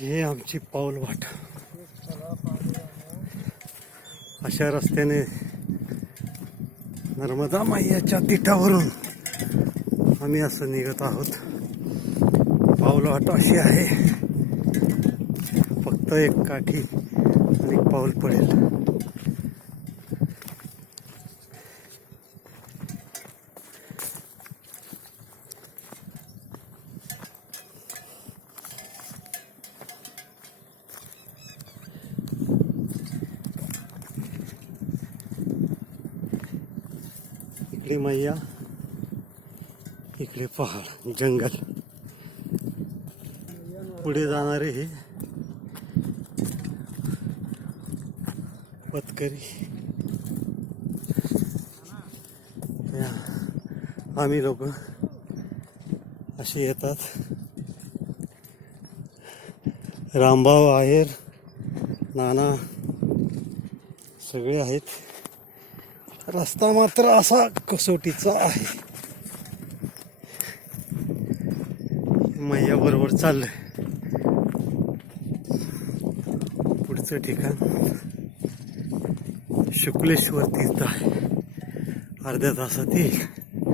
हे आमची पाऊल वाट. अशा रस्त्याने नर्मदा मैयाच्या तिठावरून आम्ही असं निघत आहोत. पाऊल वाट अशी आहे, फक्त एक काठी आणि एक पाऊल पडेल. इकडे मैया, इकडे पहाड, जंगल. पुढे जाणारे हे पतकरी. आम्ही लोक असे येतात. रामभाऊ, आहेर, नाना सगळे आहेत. रस्ता मात्र असा कसोटीचा आहे. मैया बरोबर चाललंय. पुढचं ठिकाण शुक्लेश्वर तीर्थ आहे. अर्ध्या तासात येईल.